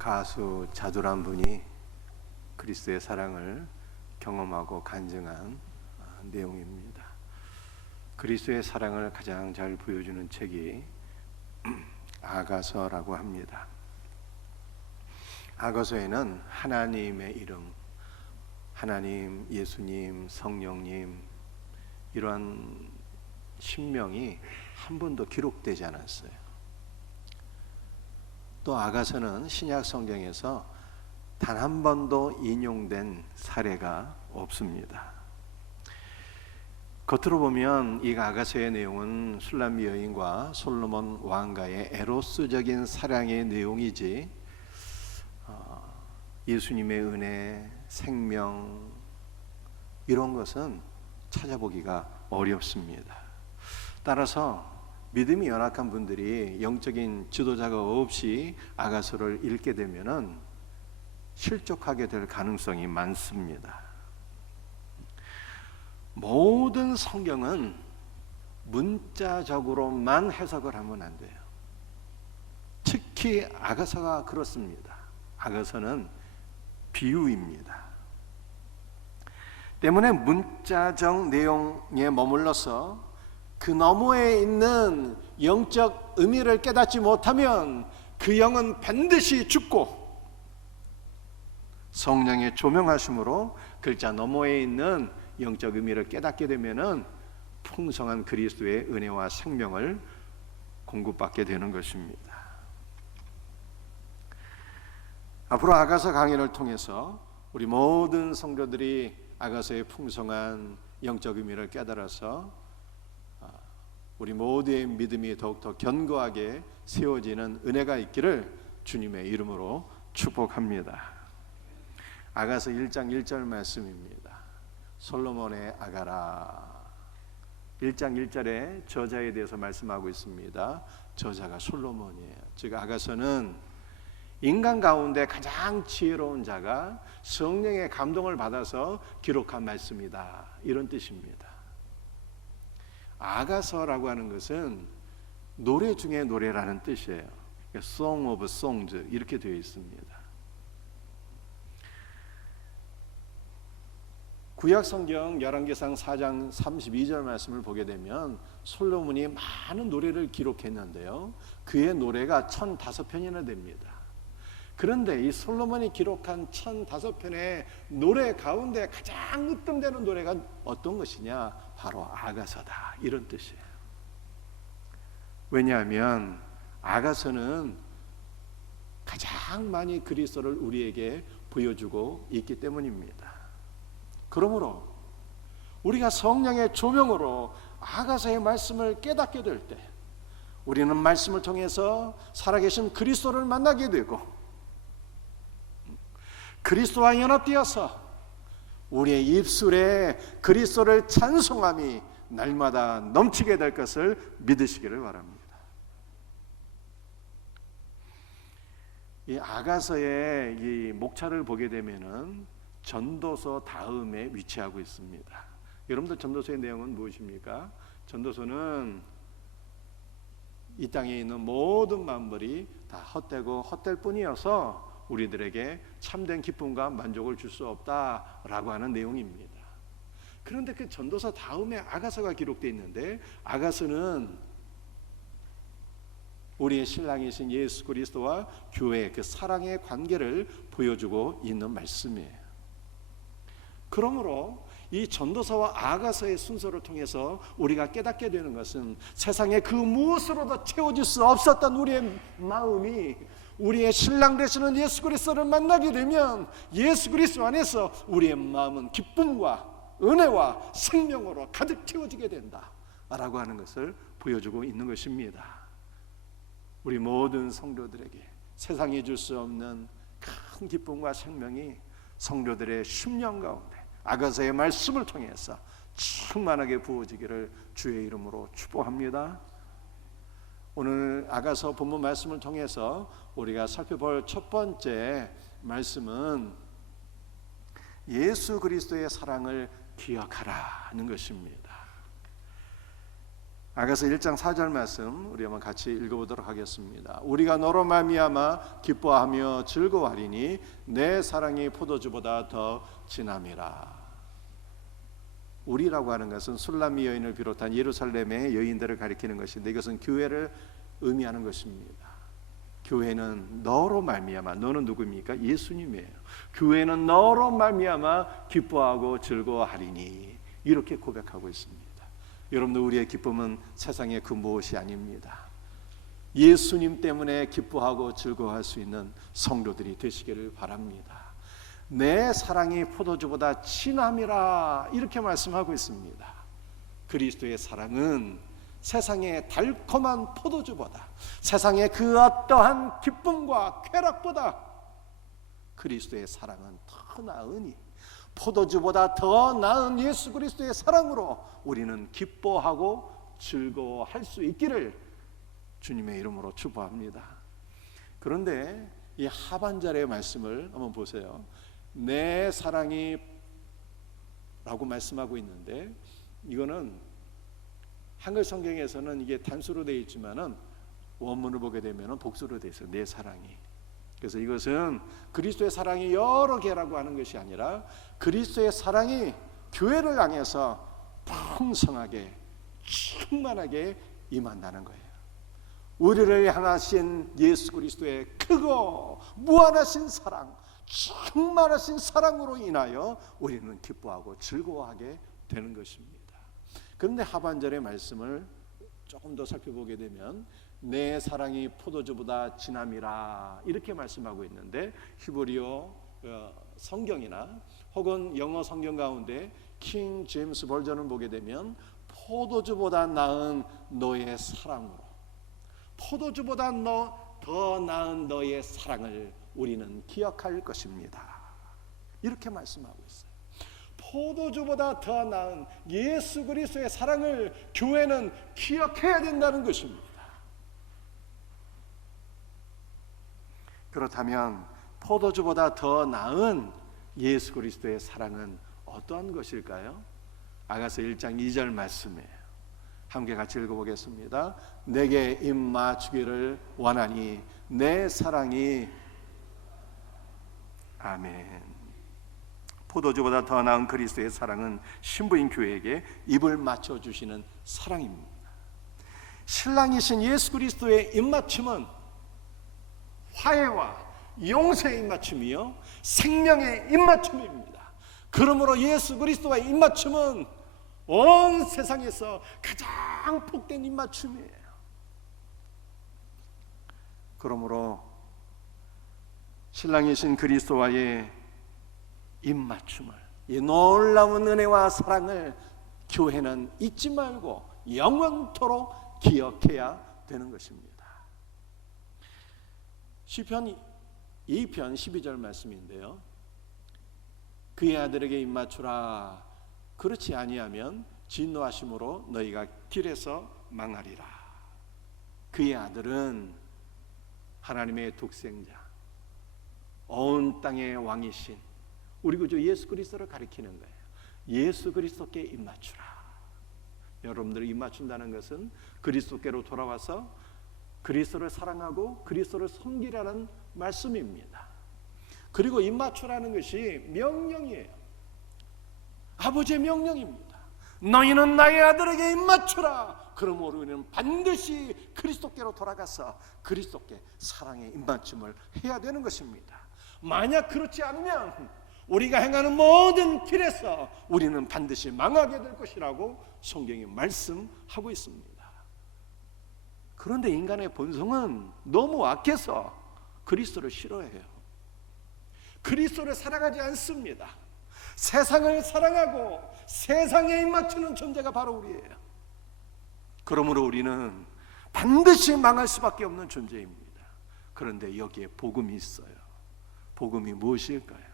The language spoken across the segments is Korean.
가수 자두란 분이 그리스도의 사랑을 경험하고 간증한 내용입니다. 그리스도의 사랑을 가장 잘 보여주는 책이 아가서라고 합니다. 아가서에는 하나님의 이름, 하나님, 예수님, 성령님 이러한 신명이 한 번도 기록되지 않았어요. 또 아가서는 신약 성경에서 단 한 번도 인용된 사례가 없습니다. 겉으로 보면 이 아가서의 내용은 술람미 여인과 솔로몬 왕가의 에로스적인 사랑의 내용이지 예수님의 은혜, 생명 이런 것은 찾아보기가 어렵습니다. 따라서 믿음이 연약한 분들이 영적인 지도자가 없이 아가서를 읽게 되면은 실족하게 될 가능성이 많습니다. 모든 성경은 문자적으로만 해석을 하면 안 돼요. 특히 아가서가 그렇습니다. 아가서는 비유입니다. 때문에 문자적 내용에 머물러서 그 너머에 있는 영적 의미를 깨닫지 못하면 그 영은 반드시 죽고, 성령의 조명하심으로 글자 너머에 있는 영적 의미를 깨닫게 되면은 풍성한 그리스도의 은혜와 생명을 공급받게 되는 것입니다. 앞으로 아가서 강의를 통해서 우리 모든 성도들이 아가서의 풍성한 영적 의미를 깨달아서 우리 모두의 믿음이 더욱더 견고하게 세워지는 은혜가 있기를 주님의 이름으로 축복합니다. 아가서 1장 1절 말씀입니다. 솔로몬의 아가라. 1장 1절에 저자에 대해서 말씀하고 있습니다. 저자가 솔로몬이에요. 즉 아가서는 인간 가운데 가장 지혜로운 자가 성령의 감동을 받아서 기록한 말씀이다, 이런 뜻입니다. 아가서라고 하는 것은 노래 중에 노래라는 뜻이에요. Song of Songs 이렇게 되어 있습니다. 구약성경 열왕기상 4장 32절 말씀을 보게 되면 솔로몬이 많은 노래를 기록했는데요, 그의 노래가 1005편이나 됩니다. 그런데 이 솔로몬이 기록한 1005편의 노래 가운데 가장 으뜸되는 노래가 어떤 것이냐? 바로 아가서다, 이런 뜻이에요. 왜냐하면 아가서는 가장 많이 그리스도를 우리에게 보여주고 있기 때문입니다. 그러므로 우리가 성령의 조명으로 아가서의 말씀을 깨닫게 될 때 우리는 말씀을 통해서 살아계신 그리스도를 만나게 되고, 그리스도와 연합되어서 우리의 입술에 그리스도를 찬송함이 날마다 넘치게 될 것을 믿으시기를 바랍니다. 이 아가서의 이 목차를 보게 되면은 전도서 다음에 위치하고 있습니다. 여러분들 전도서의 내용은 무엇입니까? 전도서는 이 땅에 있는 모든 만물이 다 헛되고 헛될 뿐이어서 우리들에게 참된 기쁨과 만족을 줄 수 없다라고 하는 내용입니다. 그런데 그 전도서 다음에 아가서가 기록되어 있는데, 아가서는 우리의 신랑이신 예수 그리스도와 교회의 그 사랑의 관계를 보여주고 있는 말씀이에요. 그러므로 이 전도서와 아가서의 순서를 통해서 우리가 깨닫게 되는 것은 세상에 그 무엇으로도 채워질 수 없었던 우리의 마음이 우리의 신랑 되시는 예수 그리스도를 만나게 되면 예수 그리스도 안에서 우리의 마음은 기쁨과 은혜와 생명으로 가득 채워지게 된다라고 하는 것을 보여주고 있는 것입니다. 우리 모든 성도들에게 세상이 줄 수 없는 큰 기쁨과 생명이 성도들의 심령 가운데 아가서의 말씀을 통해서 충만하게 부어지기를 주의 이름으로 축복합니다. 오늘 아가서 본문 말씀을 통해서 우리가 살펴볼 첫 번째 말씀은 예수 그리스도의 사랑을 기억하라는 것입니다. 아가서 1장 4절 말씀 우리 한번 같이 읽어보도록 하겠습니다. 우리가 너로 말미암아 기뻐하며 즐거워하리니 내 사랑이 포도주보다 더 진함이라. 우리라고 하는 것은 술람미 여인을 비롯한 예루살렘의 여인들을 가리키는 것인데 이것은 교회를 의미하는 것입니다. 교회는 너로 말미암아, 너는 누구입니까? 예수님이에요. 교회는 너로 말미암아 기뻐하고 즐거워하리니 이렇게 고백하고 있습니다. 여러분들, 우리의 기쁨은 세상의 그 무엇이 아닙니다. 예수님 때문에 기뻐하고 즐거워할 수 있는 성도들이 되시기를 바랍니다. 내 사랑이 포도주보다 진함이라 이렇게 말씀하고 있습니다. 그리스도의 사랑은 세상의 달콤한 포도주보다, 세상의 그 어떠한 기쁨과 쾌락보다 그리스도의 사랑은 더 나으니, 포도주보다 더 나은 예수 그리스도의 사랑으로 우리는 기뻐하고 즐거워할 수 있기를 주님의 이름으로 축복합니다. 그런데 이 하반절의 말씀을 한번 보세요. 내 사랑이 라고 말씀하고 있는데, 이거는 한글 성경에서는 이게 단수로 되어 있지만은 원문을 보게 되면 복수로 되어 있어요. 내 사랑이. 그래서 이것은 그리스도의 사랑이 여러 개라고 하는 것이 아니라 그리스도의 사랑이 교회를 향해서 풍성하게 충만하게 임한다는 거예요. 우리를 향하신 예수 그리스도의 크고 무한하신 사랑, 충만하신 사랑으로 인하여 우리는 기뻐하고 즐거워하게 되는 것입니다. 그런데 하반절의 말씀을 조금 더 살펴보게 되면 내 사랑이 포도주보다 진함이라 이렇게 말씀하고 있는데, 히브리어 성경이나 혹은 영어 성경 가운데 킹 제임스 버전을 보게 되면 포도주보다 나은 너의 사랑으로, 포도주보다 더 나은 너의 사랑을 우리는 기억할 것입니다. 이렇게 말씀하고 있어요. 포도주보다 더 나은 예수 그리스도의 사랑을 교회는 기억해야 된다는 것입니다. 그렇다면 포도주보다 더 나은 예수 그리스도의 사랑은 어떠한 것일까요? 아가서 1장 2절 말씀이에요. 함께 같이 읽어보겠습니다. 내게 입 맞추기를 원하니 내 사랑이, 아멘. 포도주보다 더 나은 그리스도의 사랑은 신부인 교회에게 입을 맞춰주시는 사랑입니다. 신랑이신 예수 그리스도의 입맞춤은 화해와 용서의 입맞춤이요 생명의 입맞춤입니다. 그러므로 예수 그리스도와의 입맞춤은 온 세상에서 가장 복된 입맞춤이에요. 그러므로 신랑이신 그리스도와의 입맞춤을, 이 놀라운 은혜와 사랑을 교회는 잊지 말고 영원토록 기억해야 되는 것입니다. 시편 2편 12절 말씀인데요, 그의 아들에게 입맞추라. 그렇지 아니하면 진노하심으로 너희가 길에서 망하리라. 그의 아들은 하나님의 독생자, 온 땅의 왕이신 우리 구주 예수 그리스도를 가리키는 거예요. 예수 그리스도께 입맞추라. 여러분들이 입맞춘다는 것은 그리스도께로 돌아와서 그리스도를 사랑하고 그리스도를 섬기라는 말씀입니다. 그리고 입맞추라는 것이 명령이에요. 아버지의 명령입니다. 너희는 나의 아들에게 입맞추라. 그러므로 우리는 반드시 그리스도께로 돌아가서 그리스도께 사랑의 입맞춤을 해야 되는 것입니다. 만약 그렇지 않으면 우리가 행하는 모든 길에서 우리는 반드시 망하게 될 것이라고 성경이 말씀하고 있습니다. 그런데 인간의 본성은 너무 악해서 그리스도를 싫어해요. 그리스도를 사랑하지 않습니다. 세상을 사랑하고 세상에 입맞추는 존재가 바로 우리예요. 그러므로 우리는 반드시 망할 수밖에 없는 존재입니다. 그런데 여기에 복음이 있어요. 복음이 무엇일까요?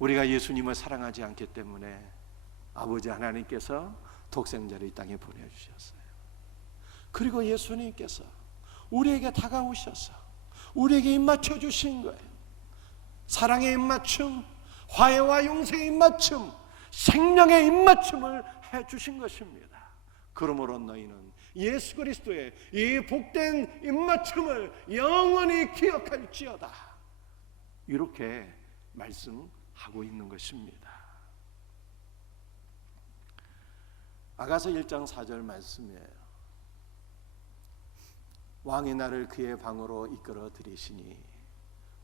우리가 예수님을 사랑하지 않기 때문에 아버지 하나님께서 독생자를 이 땅에 보내주셨어요. 그리고 예수님께서 우리에게 다가오셔서 우리에게 입맞춰 주신 거예요. 사랑의 입맞춤, 화해와 용서의 입맞춤, 생명의 입맞춤을 해주신 것입니다. 그러므로 너희는 예수 그리스도의 이 복된 입맞춤을 영원히 기억할지어다. 이렇게 말씀하고 있는 것입니다. 아가서 1장 4절 말씀이에요. 왕이 나를 그의 방으로 이끌어 들이시니.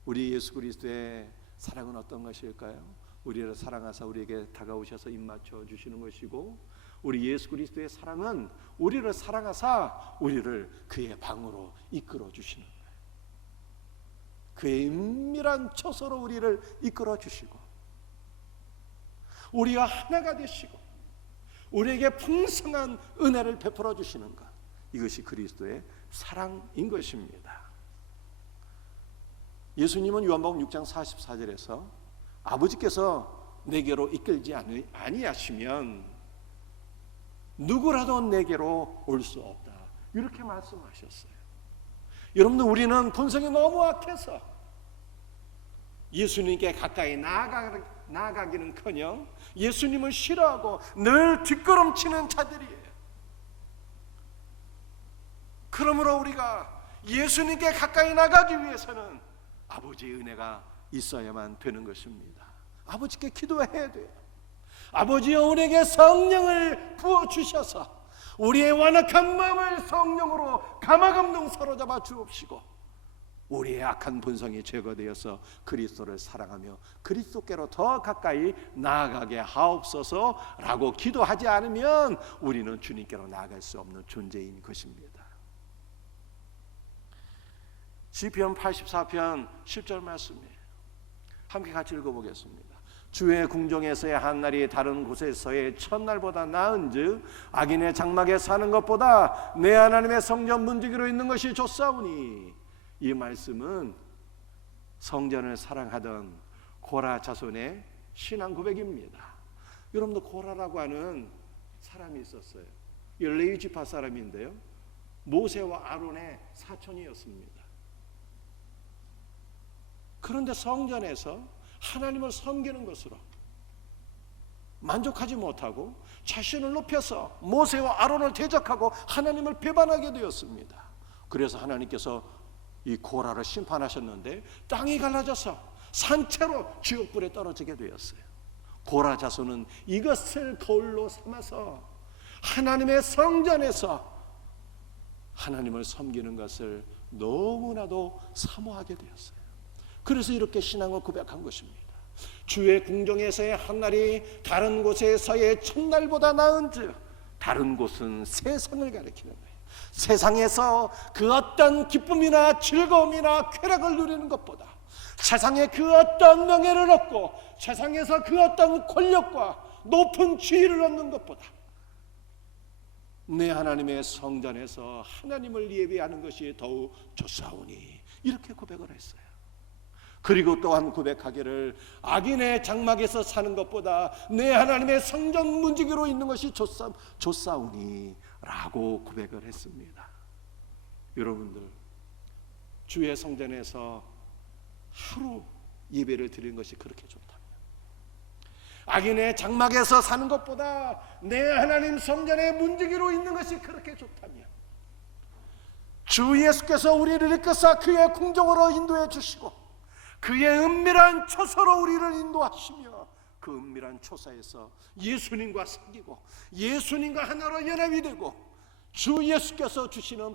우리 예수 그리스도의 사랑은 어떤 것일까요? 우리를 사랑하사 우리에게 다가오셔서 입맞춰 주시는 것이고, 우리 예수 그리스도의 사랑은 우리를 사랑하사 우리를 그의 방으로 이끌어 주시는 거예요. 그의 은밀한 처소로 우리를 이끌어 주시고, 우리와 하나가 되시고 우리에게 풍성한 은혜를 베풀어 주시는 것, 이것이 그리스도의 사랑인 것입니다. 예수님은 요한복음 6장 44절에서 아버지께서 내게로 이끌지 아니하시면 누구라도 내게로 올 수 없다, 이렇게 말씀하셨어요. 여러분들, 우리는 본성이 너무 악해서 예수님께 가까이 나아가기는커녕 예수님을 싫어하고 늘 뒷걸음치는 자들이에요. 그러므로 우리가 예수님께 가까이 나가기 위해서는 아버지의 은혜가 있어야만 되는 것입니다. 아버지께 기도해야 돼요. 아버지여, 우리에게 성령을 부어주셔서 우리의 완악한 마음을 성령으로 가마감동 사로잡아 주옵시고, 우리의 악한 본성이 제거되어서 그리스도를 사랑하며 그리스도께로 더 가까이 나아가게 하옵소서라고 기도하지 않으면 우리는 주님께로 나아갈 수 없는 존재인 것입니다. 시편 84편 10절 말씀이에요. 함께 같이 읽어보겠습니다. 주의 궁정에서의 한 날이 다른 곳에서의 첫날보다 나은즉 악인의 장막에 사는 것보다 내 하나님의 성전 문지기로 있는 것이 좋사오니. 이 말씀은 성전을 사랑하던 고라 자손의 신앙 고백입니다. 여러분도 고라라고 하는 사람이 있었어요. 레위 지파 사람인데요, 모세와 아론의 사촌이었습니다. 그런데 성전에서 하나님을 섬기는 것으로 만족하지 못하고 자신을 높여서 모세와 아론을 대적하고 하나님을 배반하게 되었습니다. 그래서 하나님께서 이 고라를 심판하셨는데 땅이 갈라져서 산채로 지옥불에 떨어지게 되었어요. 고라 자손은 이것을 거울로 삼아서 하나님의 성전에서 하나님을 섬기는 것을 너무나도 사모하게 되었어요. 그래서 이렇게 신앙을 고백한 것입니다. 주의 궁정에서의 한 날이 다른 곳에서의 첫날보다 나은즉, 다른 곳은 세상을 가리키는 거예요. 세상에서 그 어떤 기쁨이나 즐거움이나 쾌락을 누리는 것보다, 세상에 그 어떤 명예를 얻고 세상에서 그 어떤 권력과 높은 지위를 얻는 것보다 내 하나님의 성전에서 하나님을 예배하는 것이 더욱 좋사오니, 이렇게 고백을 했어요. 그리고 또한 고백하기를 악인의 장막에서 사는 것보다 내 하나님의 성전 문지기로 있는 것이 좋사오니 라고 고백을 했습니다. 여러분들, 주의 성전에서 하루 예배를 드리는 것이 그렇게 좋다면, 악인의 장막에서 사는 것보다 내 하나님 성전의 문지기로 있는 것이 그렇게 좋다면, 주 예수께서 우리를 이끌사 그의 궁정으로 인도해 주시고 그의 은밀한 처소로 우리를 인도하시며 그 은밀한 처소에서 예수님과 사귀고 예수님과 하나로 연합이 되고 주 예수께서 주시는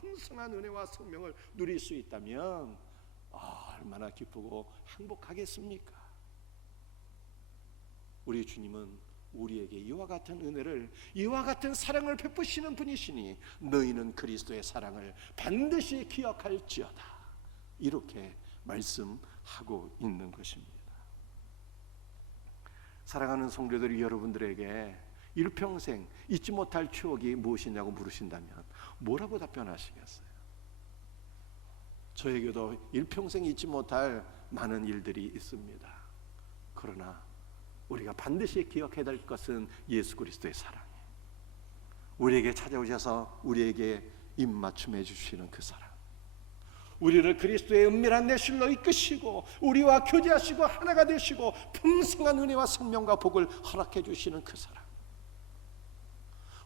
풍성한 은혜와 생명을 누릴 수 있다면 얼마나 기쁘고 행복하겠습니까? 우리 주님은 우리에게 이와 같은 은혜를, 이와 같은 사랑을 베푸시는 분이시니 너희는 그리스도의 사랑을 반드시 기억할지어다, 이렇게 말씀하고 있는 것입니다. 사랑하는 성도들이 여러분들에게 일평생 잊지 못할 추억이 무엇이냐고 물으신다면 뭐라고 답변하시겠어요? 저에게도 일평생 잊지 못할 많은 일들이 있습니다. 그러나 우리가 반드시 기억해야 될 것은 예수 그리스도의 사랑이에요. 우리에게 찾아오셔서 우리에게 입맞춤해 주시는 그 사랑, 우리를 그리스도의 은밀한 내실로 이끄시고 우리와 교제하시고 하나가 되시고 풍성한 은혜와 생명과 복을 허락해 주시는 그 사랑,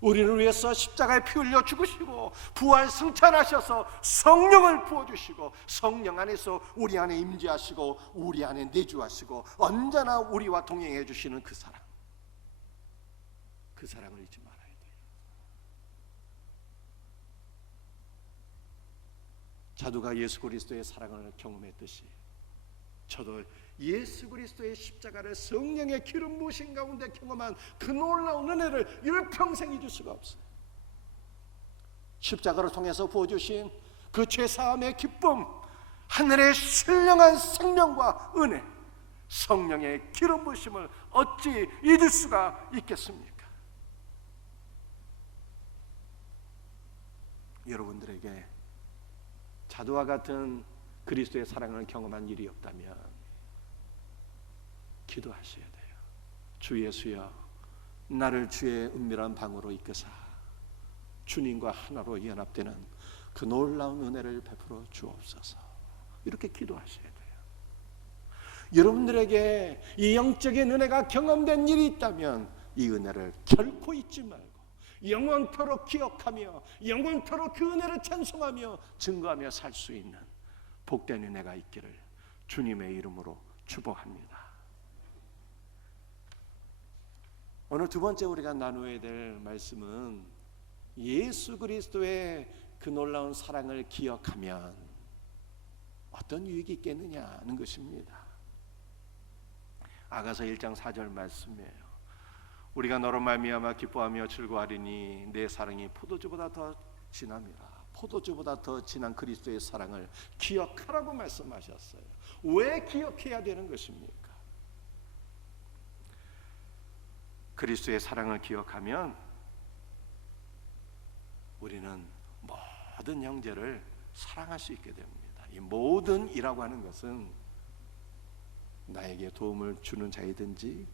우리를 위해서 십자가에 피 흘려 죽으시고 부활 승천하셔서 성령을 부어주시고 성령 안에서 우리 안에 임재하시고 우리 안에 내주하시고 언제나 우리와 동행해 주시는 그 사랑, 그 사랑을 잊지 말아야 돼요. 자두가 예수 그리스도의 사랑을 경험했듯이 저도 예수 그리스도의 십자가를 성령의 기름 부으신 가운데 경험한 그 놀라운 은혜를 일평생 잊을 수가 없어요. 십자가를 통해서 부어주신 그 죄사함의 기쁨, 하늘의 신령한 생명과 은혜, 성령의 기름 부으심을 어찌 잊을 수가 있겠습니까? 여러분들에게 자두와 같은 그리스도의 사랑을 경험한 일이 없다면 기도하셔야 돼요. 주 예수여, 나를 주의 은밀한 방으로 이끄사 주님과 하나로 연합되는 그 놀라운 은혜를 베풀어 주옵소서. 이렇게 기도하셔야 돼요. 여러분들에게 이 영적인 은혜가 경험된 일이 있다면 이 은혜를 결코 잊지 말고 영원토록 기억하며 영원토록 그 은혜를 찬송하며 증거하며 살 수 있는 복된 은혜가 있기를 주님의 이름으로 축복합니다. 오늘 두 번째 우리가 나누어야 될 말씀은 예수 그리스도의 그 놀라운 사랑을 기억하면 어떤 유익이 있겠느냐는 것입니다. 아가서 1장 4절 말씀이에요. 우리가 너로 말미암아 기뻐하며 즐거워하리니 내 사랑이 포도주보다 더 진함이라. 포도주보다 더 진한 그리스도의 사랑을 기억하라고 말씀하셨어요. 왜 기억해야 되는 것입니까? 그리스도의 사랑을 기억하면 우리는 모든 형제를 사랑할 수 있게 됩니다. 이 모든이라고 하는 것은 나에게 도움을 주는 자이든지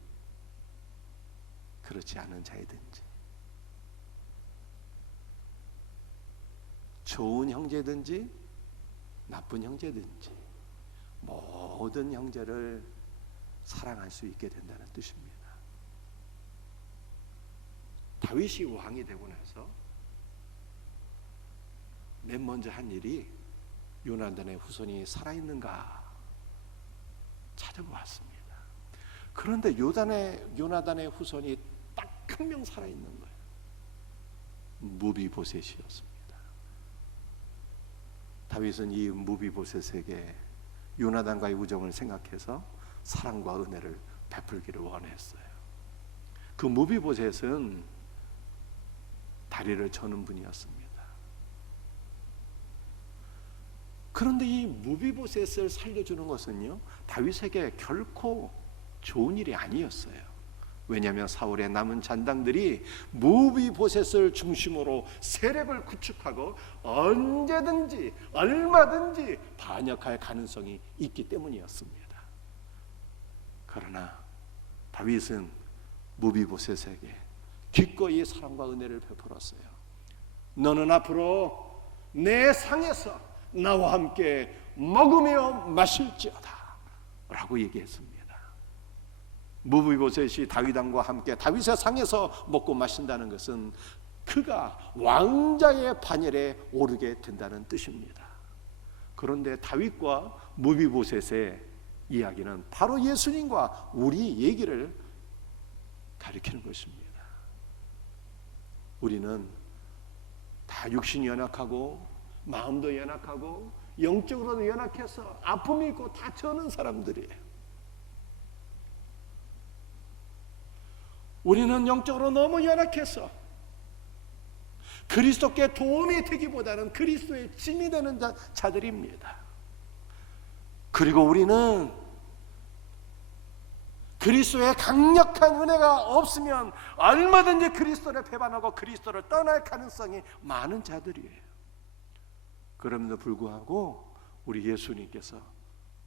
그렇지 않은 자이든지, 좋은 형제든지 나쁜 형제든지 모든 형제를 사랑할 수 있게 된다는 뜻입니다. 다윗이 왕이 되고 나서 맨 먼저 한 일이 요나단의 후손이 살아있는가 찾아보았습니다. 그런데 요나단의 후손이 딱 한 명 살아있는 거예요. 무비보셋이었습니다. 다윗은 이 무비보셋에게 요나단과의 우정을 생각해서 사랑과 은혜를 베풀기를 원했어요. 그 무비보셋은 다리를 저는 분이었습니다. 그런데 이 무비보셋을 살려주는 것은요, 다윗에게 결코 좋은 일이 아니었어요. 왜냐하면 사울의 남은 잔당들이 무비보셋을 중심으로 세력을 구축하고 언제든지 얼마든지 반역할 가능성이 있기 때문이었습니다. 그러나 다윗은 무비보셋에게 기꺼이 사랑과 은혜를 베풀었어요. 너는 앞으로 내 상에서 나와 함께 먹으며 마실지어다 라고 얘기했습니다. 무비보셋이 다윗왕과 함께 다윗의 상에서 먹고 마신다는 것은 그가 왕자의 반열에 오르게 된다는 뜻입니다. 그런데 다윗과 무비보셋의 이야기는 바로 예수님과 우리 얘기를 가리키는 것입니다. 우리는 다 육신이 연약하고 마음도 연약하고 영적으로도 연약해서 아픔이 있고 다쳐오는 사람들이에요. 우리는 영적으로 너무 연약해서 그리스도께 도움이 되기보다는 그리스도의 짐이 되는 자들입니다. 그리고 우리는 그리스도의 강력한 은혜가 없으면 얼마든지 그리스도를 배반하고 그리스도를 떠날 가능성이 많은 자들이에요. 그럼에도 불구하고 우리 예수님께서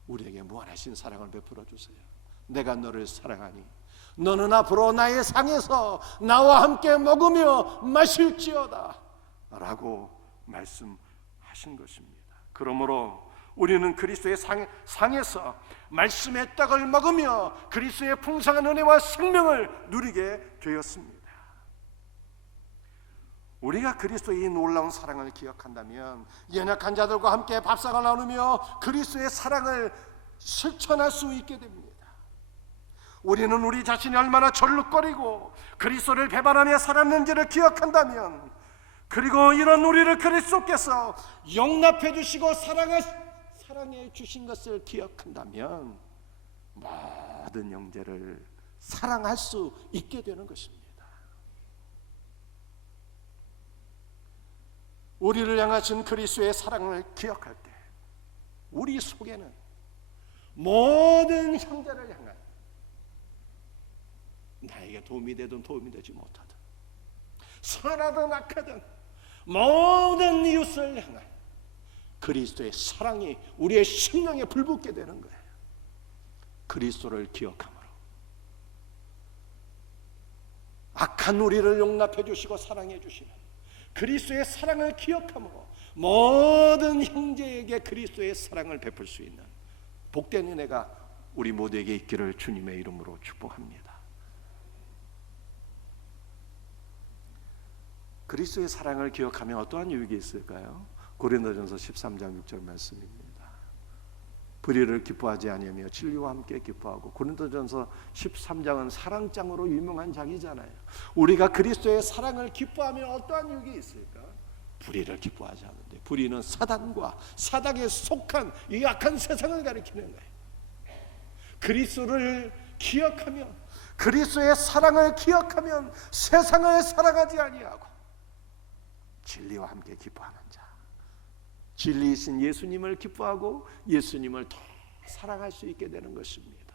우리에게 무한하신 사랑을 베풀어 주세요. 내가 너를 사랑하니 너는 앞으로 나의 상에서 나와 함께 먹으며 마실지어다 라고 말씀하신 것입니다. 그러므로 우리는 그리스도의 상에서 말씀의 떡을 먹으며 그리스도의 풍성한 은혜와 생명을 누리게 되었습니다. 우리가 그리스도의 이 놀라운 사랑을 기억한다면 연약한 자들과 함께 밥상을 나누며 그리스도의 사랑을 실천할 수 있게 됩니다. 우리는 우리 자신이 얼마나 절룩거리고 그리스도를 배반하며 살았는지를 기억한다면, 그리고 이런 우리를 그리스도께서 용납해 주시고 사랑해 주신 것을 기억한다면 모든 형제를 사랑할 수 있게 되는 것입니다. 우리를 향하신 그리스도의 사랑을 기억할 때 우리 속에는 모든 형제를 향한, 나에게 도움이 되든 도움이 되지 못하든, 선하든 악하든 모든 이웃을 향한 그리스도의 사랑이 우리의 심령에 불붙게 되는 거예요. 그리스도를 기억함으로 악한 우리를 용납해 주시고 사랑해 주시는 그리스도의 사랑을 기억함으로 모든 형제에게 그리스도의 사랑을 베풀 수 있는 복된 은혜가 우리 모두에게 있기를 주님의 이름으로 축복합니다. 그리스도의 사랑을 기억하면 어떠한 유익이 있을까요? 고린도전서 13장 6절 말씀입니다. 불의를 기뻐하지 아니하며 진리와 함께 기뻐하고. 고린도전서 13장은 사랑장으로 유명한 장이잖아요. 우리가 그리스도의 사랑을 기뻐하면 어떠한 유익이 있을까? 불의를 기뻐하지 않는데, 불의는 사단과 사단에 속한 이 악한 세상을 가리키는 거예요. 그리스도를 기억하면, 그리스도의 사랑을 기억하면 세상을 사랑하지 아니하고 진리와 함께 기뻐하는 자, 진리이신 예수님을 기뻐하고 예수님을 더 사랑할 수 있게 되는 것입니다.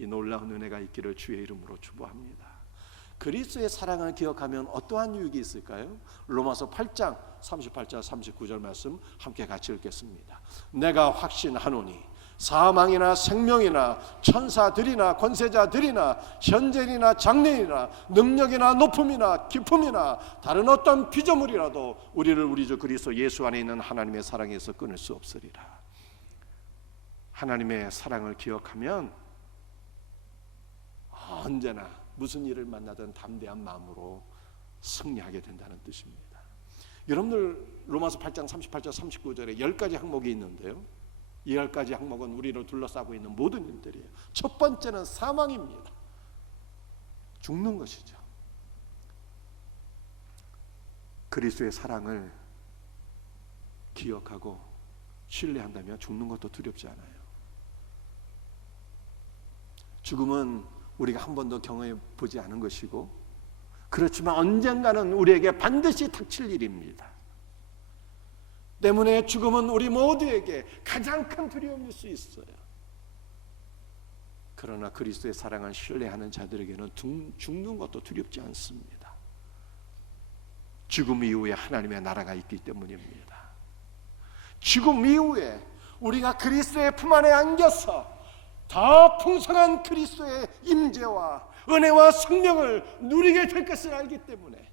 이 놀라운 은혜가 있기를 주의 이름으로 축복합니다. 그리스도의 사랑을 기억하면 어떠한 유익이 있을까요? 로마서 8장 38절 39절 말씀 함께 같이 읽겠습니다. 내가 확신하노니 사망이나 생명이나 천사들이나 권세자들이나 현재이나 장래이나 능력이나 높음이나 깊음이나 다른 어떤 피조물이라도 우리를 우리 주 그리스도 예수 안에 있는 하나님의 사랑에서 끊을 수 없으리라. 하나님의 사랑을 기억하면 언제나 무슨 일을 만나든 담대한 마음으로 승리하게 된다는 뜻입니다. 여러분들 로마서 8장 38절 39절에 10가지 항목이 있는데요, 이 10가지 항목은 우리를 둘러싸고 있는 모든 일들이에요. 첫 번째는 사망입니다. 죽는 것이죠. 그리스도의 사랑을 기억하고 신뢰한다면 죽는 것도 두렵지 않아요. 죽음은 우리가 한 번도 경험해 보지 않은 것이고, 그렇지만 언젠가는 우리에게 반드시 닥칠 일입니다. 때문에 죽음은 우리 모두에게 가장 큰 두려움일 수 있어요. 그러나 그리스도의 사랑을 신뢰하는 자들에게는 죽는 것도 두렵지 않습니다. 죽음 이후에 하나님의 나라가 있기 때문입니다. 죽음 이후에 우리가 그리스도의 품 안에 안겨서 더 풍성한 그리스도의 임재와 은혜와 생명을 누리게 될 것을 알기 때문에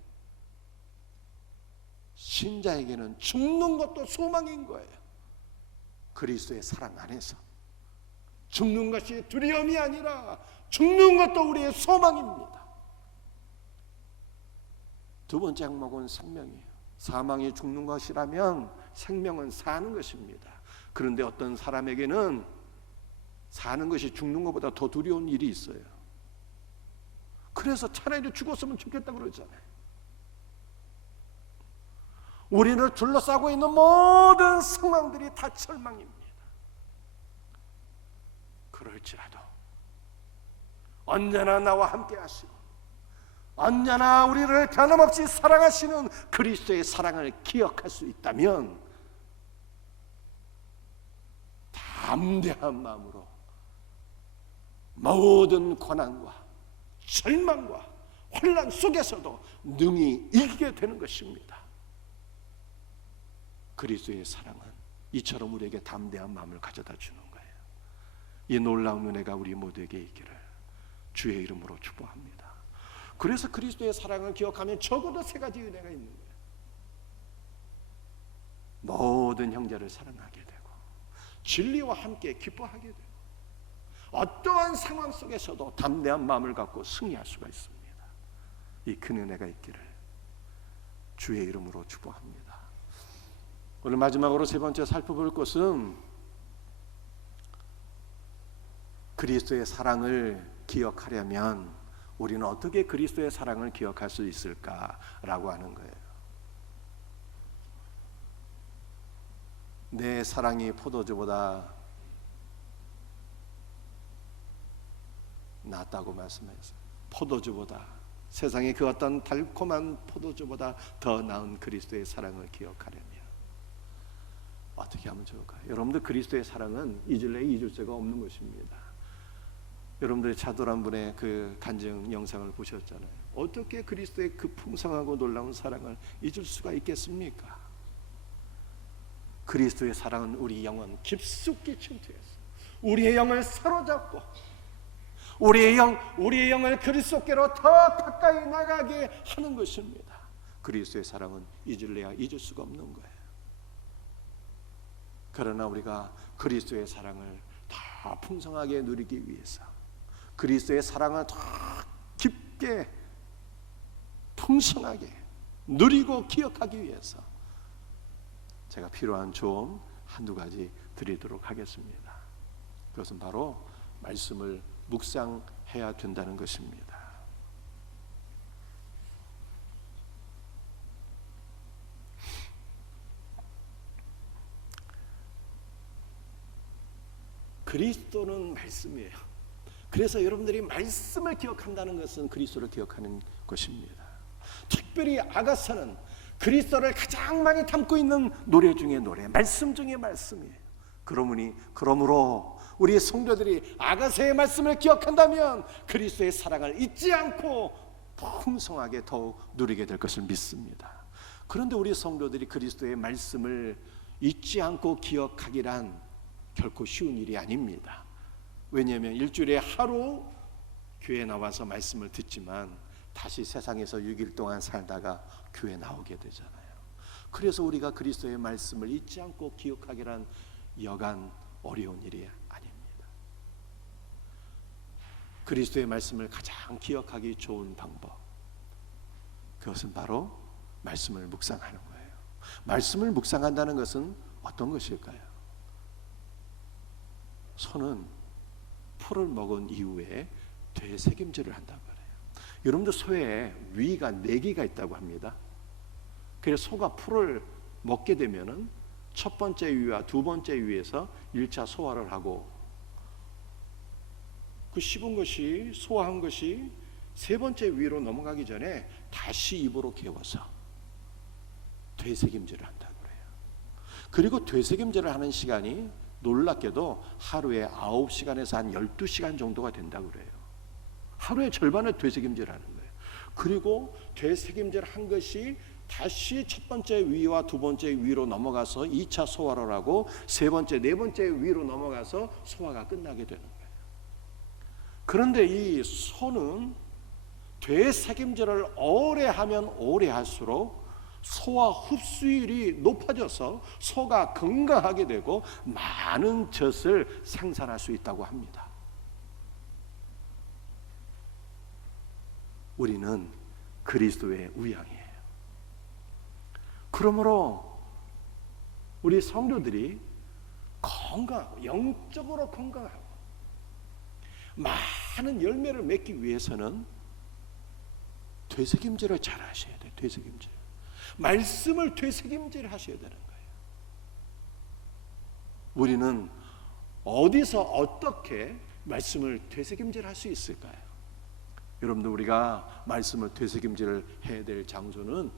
신자에게는 죽는 것도 소망인 거예요. 그리스도의 사랑 안에서 죽는 것이 두려움이 아니라 죽는 것도 우리의 소망입니다. 두 번째 항목은 생명이에요. 사망이 죽는 것이라면 생명은 사는 것입니다. 그런데 어떤 사람에게는 사는 것이 죽는 것보다 더 두려운 일이 있어요. 그래서 차라리 죽었으면 좋겠다고 그러잖아요. 우리를 둘러싸고 있는 모든 상황들이 다 절망입니다. 그럴지라도 언제나 나와 함께 하시고 언제나 우리를 변함없이 사랑하시는 그리스도의 사랑을 기억할 수 있다면 담대한 마음으로 모든 고난과 절망과 혼란 속에서도 능히 이기게 되는 것입니다. 그리스도의 사랑은 이처럼 우리에게 담대한 마음을 가져다 주는 거예요. 이 놀라운 은혜가 우리 모두에게 있기를 주의 이름으로 축복합니다. 그래서 그리스도의 사랑을 기억하면 적어도 세 가지 은혜가 있는 거예요. 모든 형제를 사랑하게 되고 진리와 함께 기뻐하게 되고 어떠한 상황 속에서도 담대한 마음을 갖고 승리할 수가 있습니다. 이 큰 은혜가 있기를 주의 이름으로 축복합니다. 오늘 마지막으로 세 번째 살펴볼 것은 그리스도의 사랑을 기억하려면 우리는 어떻게 그리스도의 사랑을 기억할 수 있을까라고 하는 거예요. 내 사랑이 포도주보다 낫다고 말씀하셨어요. 포도주보다, 세상의 그 어떤 달콤한 포도주보다 더 나은 그리스도의 사랑을 기억하려면 어떻게 하면 좋을까요? 여러분들, 그리스도의 사랑은 잊을래 잊을 수가 없는 것입니다. 여러분들이 차도란 분의 그 간증 영상을 보셨잖아요. 어떻게 그리스도의 그 풍성하고 놀라운 사랑을 잊을 수가 있겠습니까? 그리스도의 사랑은 우리 영혼 깊숙이 침투해서 우리의 영을 사로잡고 우리의 영을 그리스도께로 더 가까이 나가게 하는 것입니다. 그리스도의 사랑은 잊을래야 잊을 수가 없는 거예요. 그러나 우리가 그리스도의 사랑을 더 풍성하게 누리기 위해서, 그리스도의 사랑을 더 깊게 풍성하게 누리고 기억하기 위해서 제가 필요한 조언 한두 가지 드리도록 하겠습니다. 그것은 바로 말씀을 묵상해야 된다는 것입니다. 그리스도는 말씀이에요. 그래서 여러분들이 말씀을 기억한다는 것은 그리스도를 기억하는 것입니다. 특별히 아가서는 그리스도를 가장 많이 담고 있는 노래 중에 노래, 말씀 중에 말씀이에요. 그러므로 우리 성도들이 아가서의 말씀을 기억한다면 그리스도의 사랑을 잊지 않고 풍성하게 더욱 누리게 될 것을 믿습니다. 그런데 우리 성도들이 그리스도의 말씀을 잊지 않고 기억하기란 결코 쉬운 일이 아닙니다. 왜냐하면 일주일에 하루 교회에 나와서 말씀을 듣지만 다시 세상에서 6일 동안 살다가 교회에 나오게 되잖아요. 그래서 우리가 그리스도의 말씀을 잊지 않고 기억하기란 여간 어려운 일이 아닙니다. 그리스도의 말씀을 가장 기억하기 좋은 방법, 그것은 바로 말씀을 묵상하는 거예요. 말씀을 묵상한다는 것은 어떤 것일까요? 소는 풀을 먹은 이후에 되새김질을 한다고 해요. 여러분들, 소에 위가 4개가 있다고 합니다. 그래서 소가 풀을 먹게 되면은 첫 번째 위와 두 번째 위에서 1차 소화를 하고, 그 씹은 것이, 소화한 것이 세 번째 위로 넘어가기 전에 다시 입으로 개워서 되새김질을 한다고 그래요. 그리고 되새김질을 하는 시간이 놀랍게도 하루에 9시간에서 한 12시간 정도가 된다고 그래요. 하루의 절반을 되새김질하는 거예요. 그리고 되새김질한 것이 다시 첫 번째 위와 두 번째 위로 넘어가서 2차 소화를 하고 세 번째, 네 번째 위로 넘어가서 소화가 끝나게 되는 거예요. 그런데 이 소는 되새김질을 오래 하면 오래 할수록 소화 흡수율이 높아져서 소가 건강하게 되고 많은 젖을 생산할 수 있다고 합니다. 우리는 그리스도의 우양이에요. 그러므로 우리 성도들이 건강하고 영적으로 건강하고 많은 열매를 맺기 위해서는 되새김질을 잘 하셔야 돼요. 되새김질. 말씀을 되새김질 하셔야 되는 거예요. 우리는 어디서 어떻게 말씀을 되새김질 할 수 있을까요? 여러분들, 우리가 말씀을 되새김질을 해야 될 장소는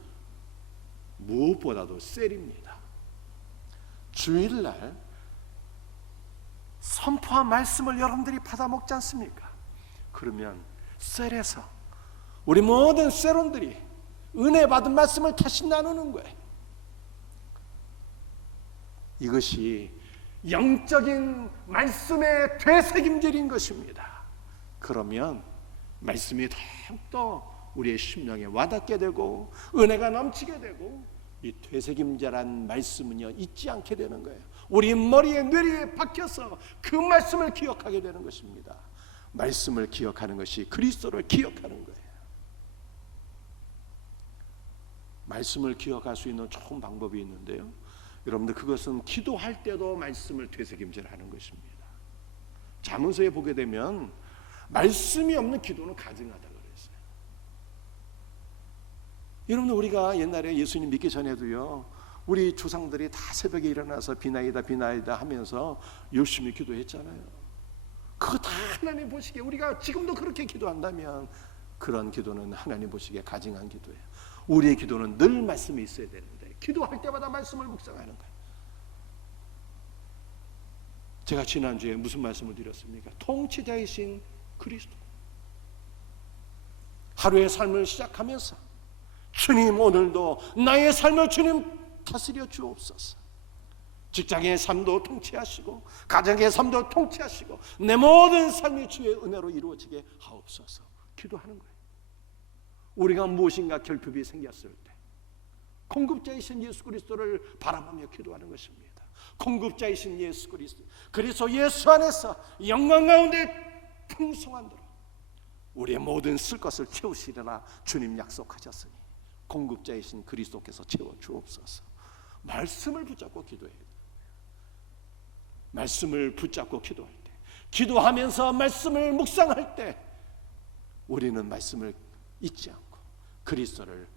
무엇보다도 셀입니다. 주일날 선포한 말씀을 여러분들이 받아 먹지 않습니까? 그러면 셀에서 우리 모든 셀원들이 은혜 받은 말씀을 다시 나누는 거예요. 이것이 영적인 말씀의 되새김질인 것입니다. 그러면 말씀이 더욱더 우리의 심령에 와닿게 되고 은혜가 넘치게 되고 이 되새김질한 말씀은요, 잊지 않게 되는 거예요. 우리 머리에 뇌리에 박혀서 그 말씀을 기억하게 되는 것입니다. 말씀을 기억하는 것이 그리스도를 기억하는 거예요. 말씀을 기억할 수 있는 좋은 방법이 있는데요, 여러분들 그것은 기도할 때도 말씀을 되새김질하는 것입니다. 잠언서에 보게 되면 말씀이 없는 기도는 가증하다 그랬어요. 여러분들 우리가 옛날에 예수님 믿기 전에도요, 우리 조상들이 다 새벽에 일어나서 비나이다 비나이다 하면서 열심히 기도했잖아요. 그거 다 하나님 보시기에, 우리가 지금도 그렇게 기도한다면 그런 기도는 하나님 보시기에 가증한 기도예요. 우리의 기도는 늘 말씀이 있어야 되는데 기도할 때마다 말씀을 묵상하는 거예요. 제가 지난주에 무슨 말씀을 드렸습니까? 통치자이신 그리스도. 하루의 삶을 시작하면서 주님, 오늘도 나의 삶을 주님 다스려 주옵소서. 직장의 삶도 통치하시고 가정의 삶도 통치하시고 내 모든 삶이 주의 은혜로 이루어지게 하옵소서. 기도하는 거예요. 우리가 무엇인가 결핍이 생겼을 때 공급자이신 예수 그리스도를 바라보며 기도하는 것입니다. 공급자이신 예수 그리스도, 그리스도 예수 안에서 영광 가운데 풍성한 대로 우리의 모든 쓸 것을 채우시리라 주님 약속하셨으니 공급자이신 그리스도께서 채워 주옵소서. 말씀을 붙잡고 기도해야 돼요. 말씀을 붙잡고 기도할 때, 기도하면서 말씀을 묵상할 때 우리는 말씀을 잊지 않고 그리스도를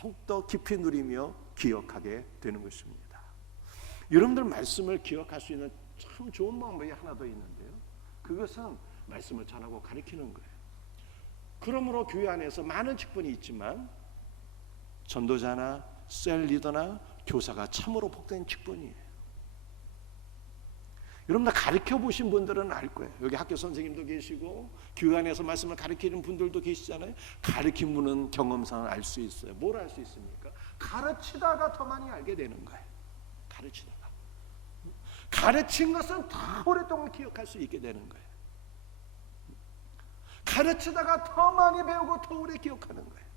더욱더 깊이 누리며 기억하게 되는 것입니다. 여러분들 말씀을 기억할 수 있는 참 좋은 방법이 하나 더 있는데요, 그것은 말씀을 전하고 가르치는 거예요. 그러므로 교회 안에서 많은 직분이 있지만 전도자나 셀 리더나 교사가 참으로 복된 직분이에요. 여러분들 가르쳐 보신 분들은 알 거예요. 여기 학교 선생님도 계시고 교회 안에서 말씀을 가르치는 분들도 계시잖아요. 가르친 분은 경험상 알 수 있어요. 뭘 알 수 있습니까? 가르치다가 더 많이 알게 되는 거예요. 가르치다가 가르친 것은 더 오랫동안 기억할 수 있게 되는 거예요. 가르치다가 더 많이 배우고 더 오래 기억하는 거예요.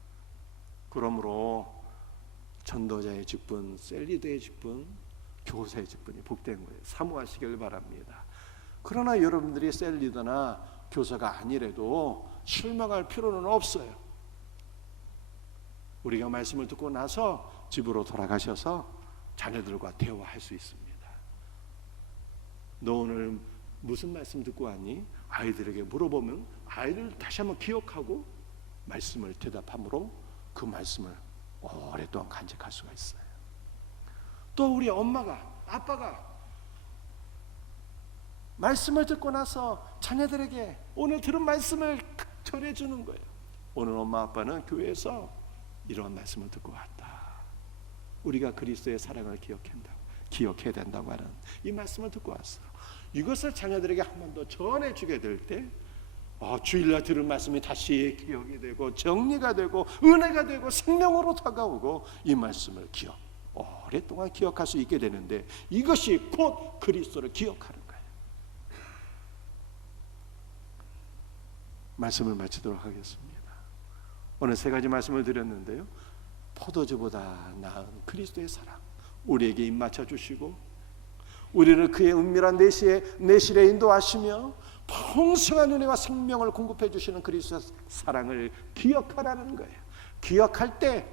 그러므로 전도자의 직분, 셀리더의 직분, 교사의 직분이 복된 거예요. 사모하시길 바랍니다. 그러나 여러분들이 셀리더나 교사가 아니래도 실망할 필요는 없어요. 우리가 말씀을 듣고 나서 집으로 돌아가셔서 자녀들과 대화할 수 있습니다. 너 오늘 무슨 말씀 듣고 왔니? 아이들에게 물어보면 아이들 다시 한번 기억하고 말씀을 대답함으로 그 말씀을 오랫동안 간직할 수가 있어요. 또 우리 엄마가, 아빠가 말씀을 듣고 나서 자녀들에게 오늘 들은 말씀을 전해주는 거예요. 오늘 엄마 아빠는 교회에서 이런 말씀을 듣고 왔다. 우리가 그리스도의 사랑을 기억해야 된다고 하는 이 말씀을 듣고 왔어. 이것을 자녀들에게 한 번 더 전해주게 될 때 주일날 들은 말씀이 다시 기억이 되고 정리가 되고 은혜가 되고 생명으로 다가오고 이 말씀을 오랫동안 기억할 수 있게 되는데, 이것이 곧 그리스도를 기억하는 거예요. 말씀을 마치도록 하겠습니다. 오늘 세 가지 말씀을 드렸는데요, 포도주보다 나은 그리스도의 사랑, 우리에게 입맞춰 주시고 우리를 그의 은밀한 내실에 인도하시며 풍성한 은혜와 생명을 공급해 주시는 그리스도의 사랑을 기억하라는 거예요. 기억할 때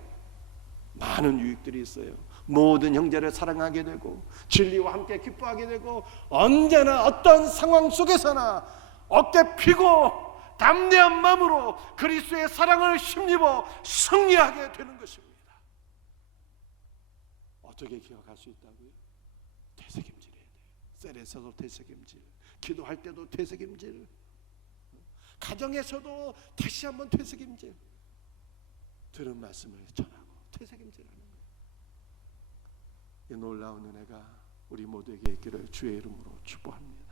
많은 유익들이 있어요. 모든 형제를 사랑하게 되고 진리와 함께 기뻐하게 되고 언제나 어떤 상황 속에서나 어깨 피고 담대한 마음으로 그리스도의 사랑을 힘입어 승리하게 되는 것입니다. 어떻게 기억할 수 있다고요? 되새김질해야 돼요. 셀에서도 되새김질, 기도할 때도 되새김질, 가정에서도 다시 한번 되새김질, 들은 말씀을 전하고 되새김질하는 거예요. 이 놀라운 은혜가 우리 모두에게 있기를 주의 이름으로 축복합니다.